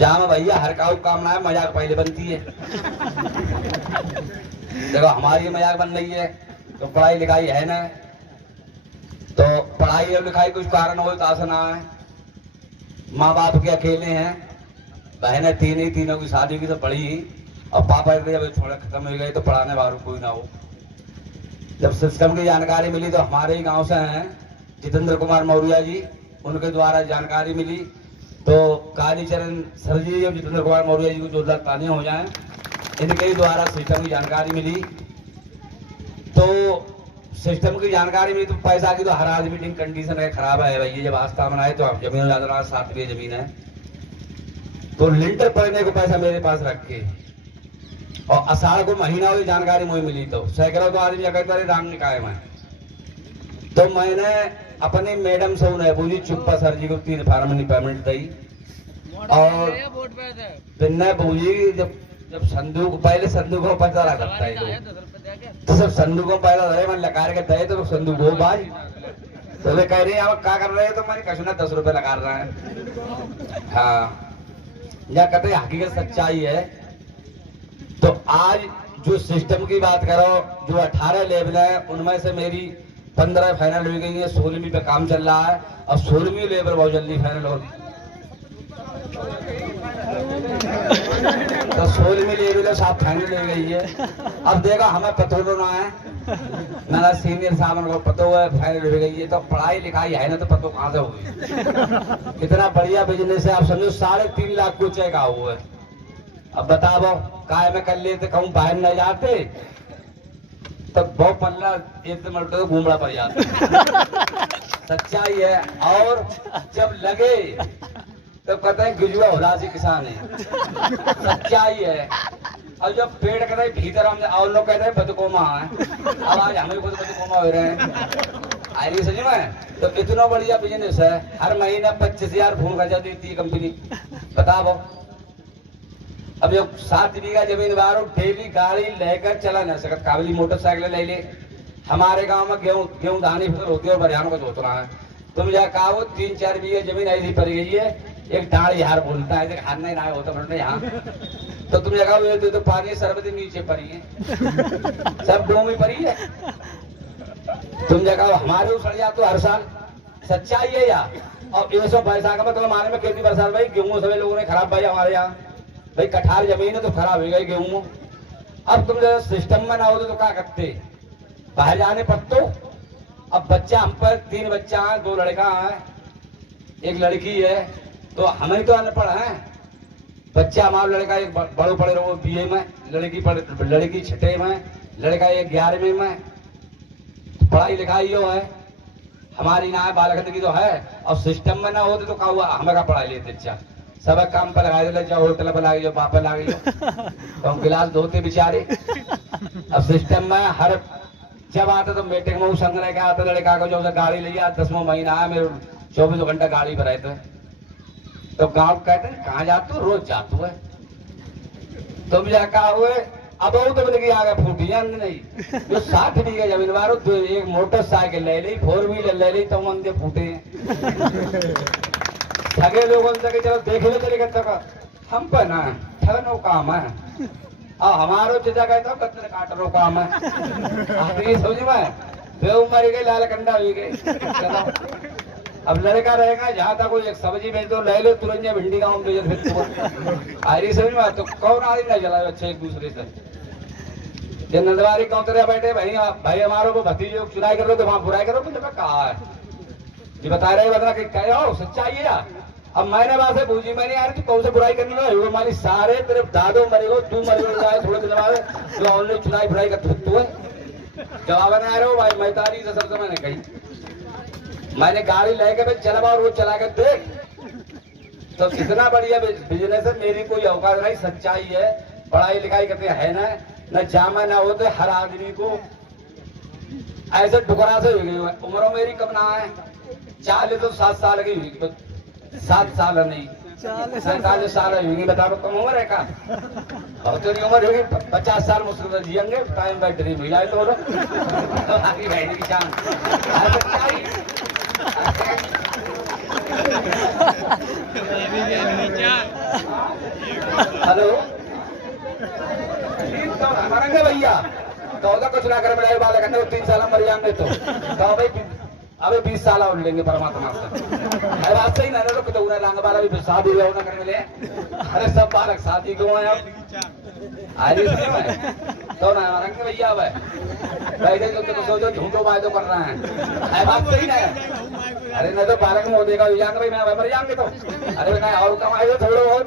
जहाँ भैया हर काम ना है, मजाक पहले बनती है। देखो हमारी मजाक बन रही है तो पढ़ाई लिखाई है ना, तो पढ़ाई और लिखाई कुछ कारण हो तो आसन है। माँ बाप के अकेले हैं, बहनें तीनों की शादी की तो पढ़ी, और पापा जब थोड़ा खत्म हो गए तो पढ़ाने वालों कोई ना हो। जब सिस्टम की जानकारी मिली तो हमारे ही गांव से हैं जितेंद्र कुमार मौर्य जी, उनके द्वारा जानकारी मिली तो कालीचरण सर जी और जितेंद्र कुमार मौर्य जी को जोरदार तालियां हो जाएं, इनके ही द्वारा सिस्टम की जानकारी मिली। तो सिस्टम की जानकारी मिली तो पैसा की तो हर आदमी की कंडीशन है, खराब है भैया। जब आस्था बनाए तो हम जमीन ज्यादा 7 बीघे जमीन है, तो लिंटर पड़ने को पैसा मेरे पास रख के, और आषाढ़ को महीना हुई जानकारी मुझे मिली तो सैकड़ों तो आदमी कहते रहे राम निकाय में। तो मैंने अपनी मैडम से उन्हें बोली चुप्पा सर जी को 3 फार्म की पेमेंट दी, और बिन्ने बोली जब संदूक पहले संदूक में पैसा रखता है तो सब संदूकों पैसा रहे मन लगा के दे तो संदूक हो भाई। तो वे कह रही है आप क्या कर रहे हैं, तो मैंने कशुना 10 रुपए लगा रहा है। हाँ, या कहते हकीकत सच्चाई है। तो आज जो सिस्टम की बात करो, जो 18 लेवल है उनमें से मेरी 15 फाइनल हो गई है, 16वीं पे काम चल रहा है, और 16वीं लेवल बहुत जल्दी फाइनल हो। तो 16वीं लेवल साहब फाइनल हो गई है। अब देखो हमें पता ना है, मेरा सीनियर साहब को पता हुआ है फाइनल हो गई है, तो पढ़ाई लिखाई है ना तो पता कहाँ से होगी। कितना बढ़िया बिजनेस है, आप समझो 3.5 लाख को चेक आ हुआ है। अब बताओ काय में कर लेते, कहूँ बाहर न जाते तो बहुत पल्ला एक तो घूमड़ा पड़ जाता। सच्चाई है। और जब लगे तो कहते हैं गुजुआ उदासी किसान है, सच्चाई है। और जब पेड़ कहते हैं भीतर हमने, और लोग कहते हैं बदकोमा है, अब आज हमें खुद बदकोमा हो रहे हैं। आई समझ में, तो इतना बढ़िया बिजनेस है। हर महीना 25,000 फोन खर्चा देती है कंपनी, बताओ। अब जो 7 बीघा जमीन वालों डेली गाड़ी लेकर चला नहीं सकता, काबली मोटरसाइकिल ले ले। हमारे गांव में गेहूं धानी फसल होती है और बरियानों का धोतना है। तुम जा कहा वो 3-4 बीघे जमीन ऐसी पड़ गई है, एक डाढ़ यार बोलता है हाथ नहीं रहा होता बोलते यहाँ। तो तुम जगह तो पानी सरबती नीचे पड़ी है, सब डोमी पड़ी है। तुम जगह हमारे उड़ जा तो हर साल, सच्चाई है यार। और 100 पैसा का मतलब हमारे में खेती बरसात भाई गेहूं सभी लोगों ने खराब भाई हमारे यहाँ भाई कठार जमीन है तो खराब हो गई गेहूं। अब तुम सिस्टम में ना हो तो क्या करते, बाहर जाने पड़तो। अब बच्चा हम पर 3 बच्चा है, 2 लड़का है, 1 लड़की है, तो हमें तो अनपढ़ है। बच्चा हमारा लड़का एक बड़ो पढ़े रहो BA में, लड़की 6वीं में, लड़का 11वीं में। पढ़ाई लिखाई हो है हमारी ना है, बालक की तो है। और सिस्टम में ना होते तो क्या हुआ, हमें का पढ़ाई लेते अच्छा सब काम पर लगा दे, चाहे होटल पर लगे पापा लगे तो हम गिलास धोते बेचारे। अब सिस्टम में हर जब आता तो मीटिंग में संग्रह के आता लड़का को जो गाड़ी लिया 10वां महीना है मेरे 24 घंटा गाड़ी पर रहते। तो गांव कहते हैं कहाँ जाते हो, रोज जाते हुए तुम जा कहा हुए। अब वो तो बोले आगे फूटी नहीं, जो 60 बीघे जमीन मारो तो एक मोटरसाइकिल ले ली, 4 व्हीलर ले ली, तो मन फूटे ठगे लोगों से चलो देख लो चले तक हम पर ना ठगनो काम है, और हमारो चचा कहता कत्ल काटनो काम है। समझ में बेऊ मरी गई, लाल कंडा हुई गई। अब लड़का रहेगा जहाँ तक कोई एक सब्जी बेच दो ले लो तुरंत भिंडी गाँव में भेज। आई समझ में, तो कौन आदमी नहीं चला अच्छे एक दूसरे से। जो नंदवारी गाँव तरह बैठे भाई भाई हमारे को भतीजे चुनाई कर लो तो वहाँ बुराई करो, तो कहा है जी बता रहे बता कि क्या हो सच्चाई है यार। अब मैंने वहां से पूछी, मैंने यार तू कौन से बुराई करने लगा, हमारी सारे तेरे दादो मरेगो तू मरेगो जाए थोड़े दिन बाद जो ऑनलाइन चुनाई बुराई का तू है। जवाब नहीं आ रहे हो भाई, मैं तारी से सबसे मैंने कही, मैंने गाड़ी लेके चला और वो चला के देख। तो कितना बढ़िया बिजनेस है, मेरी कोई औकात नहीं, सच्चाई है। पढ़ाई लिखाई करते है ना जामा ना होते हर आदमी को ऐसे टुकड़ा से हो गई। उम्र मेरी कम ना है, 40 तो 7 साल की हुई, 7 साल नहीं 47 साल होगी। बता दो कम उम्र है का, और तेरी उम्र होगी 50 साल मुश्किल से जियेंगे, टाइम बाई ड्रीम मिल जाए तो आगे रहने की चांस। हेलो मरेंगे भैया तो कुछ ना कर मेरे वाले कहते 3 साल मर जाएंगे तो भाई अबे 20 साल और लेंगे परमात्मा से। अरे बात सही ना तो उन्हें रंग वाला भी शादी हुआ ना करने मिले। अरे सब बालक शादी क्यों है अब आज तो ना रंग भैया भाई तो सोचो झूठो वायदो कर रहे हैं। अरे बात सही ना अरे नहीं तो बालक में देगा भाई मैं मर जाएंगे तो अरे ना और कमाएगा थोड़ा बहुत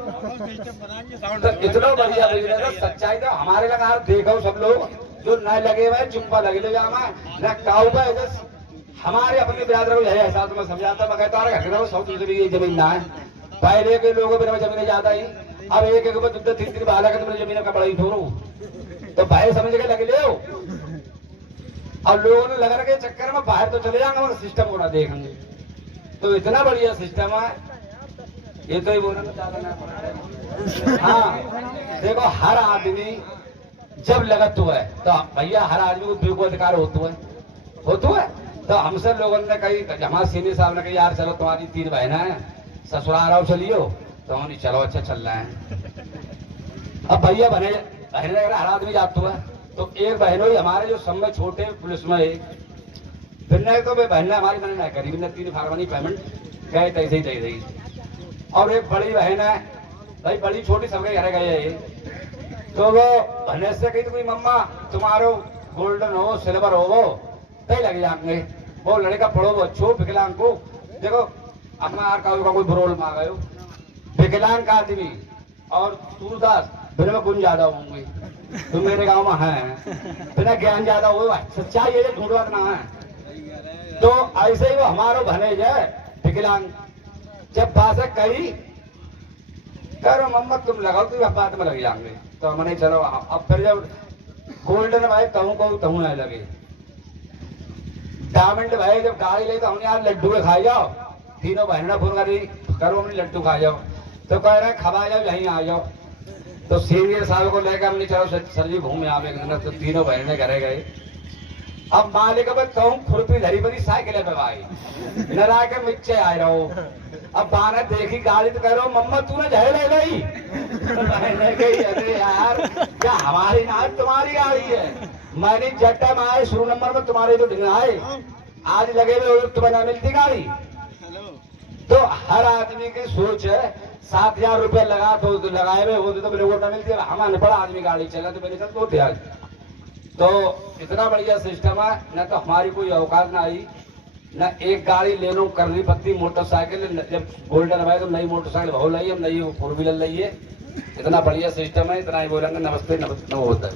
तो इतना बढ़िया बिजनेस सच्चाई तो हमारे लगा देखो सब लोग जो न लगे हुए चुम्पा लगे ले जामा न काऊ हमारे अपने बिरादर को यही एहसास में समझाता मैं कहता घर सौ दूसरी ये जमीन ना है। पहले के लोगों में जमीन ज्यादा ही अब एक एक 2-3 बालक है जमीन का बड़ा ही छोड़ो तो भाई समझ के लगे ले अब लोगों ने लगने के चक्कर में बाहर तो चले जाएंगे और सिस्टम को ना देखेंगे तो इतना बढ़िया सिस्टम है ये तो ही बोलना। हाँ देखो हर आदमी जब लगत हुआ है तो भैया हर आदमी को बिल्कुल अधिकार होता है तो हमसे लोगों ने कही हमारे सीनियर साहब ने कही यार चलो तुम्हारी 3 बहना है ससुराल आओ चलियो तो हमने चलो अच्छा चल रहा है। अब भैया बहने अगर हर आदमी जाता है तो एक बहनों ही हमारे जो सब में छोटे पुलिस में फिर तो वे बहन हमारी मैंने नहीं करी 3 फार्मनी पेमेंट गए तैसे ही दे दी और एक बड़ी बहन है भाई बड़ी छोटी सबके घर गए है तो वो बहने से कही तो मम्मा तुम्हारो गोल्डन हो सिल्वर हो वो तय लग जाएंगे वो लड़का पढ़ो वो अच्छो विकलांग को देखो अपना का कोई बरोल में आ गए विकलांग का आदमी और सूरदास बिना गुण ज्यादा होंगे तो मेरे गांव में है बिना ज्ञान ज्यादा हो सच्चाई है ढूंढवा ना है तो ऐसे ही वो हमारो भने है विकलांग जब बात कही करो मम्मा तुम लगाओ तो बात में लग जाएंगे तो हमने चलो अब फिर जब गोल्डन भाई कहूँ नहीं लगे डायमंड भाई जब गाड़ी ले तो हमने यार लड्डू के खाई जाओ तीनों बहनों फोन करी करो हमने लड्डू खा जाओ तो कह रहे खबा जाओ यहीं आ जाओ तो सीनियर साहब को लेकर हमने चलो सर जी घूमे आवे तो तीनों बहने घरे गए। अब मालिक कहूँ खुरपी धरी बनी साइकिल पे भाई न के मिच्चे आए रहो अब बाने देखी गाड़ी तो कह रहा मम्मा तूने जहे ले गई अरे यार क्या हमारी ना तुम्हारी गाड़ी है मैंने जट्टा में आए शुरू नंबर में तुम्हारे जो ढिंगा आए आज लगे हुए तुम्हें ना मिलती गाड़ी तो हर आदमी की सोच है 7,000 रुपया लगा तो लगाए हुए होते तो मेरे को ना मिलती हम अनपढ़ आदमी गाड़ी चला तो मेरे साथ होते आज तो इतना बढ़िया सिस्टम है न तो हमारी कोई औकात ना आई न एक गाड़ी ले लो करनी पड़ती मोटरसाइकिल जब गोल्डन है तो नई मोटरसाइकिल भाव लाइए नई 4 व्हीलर लाइए इतना बढ़िया सिस्टम है इतना ही बोलेंगे नमस्ते नमस्ते होता है।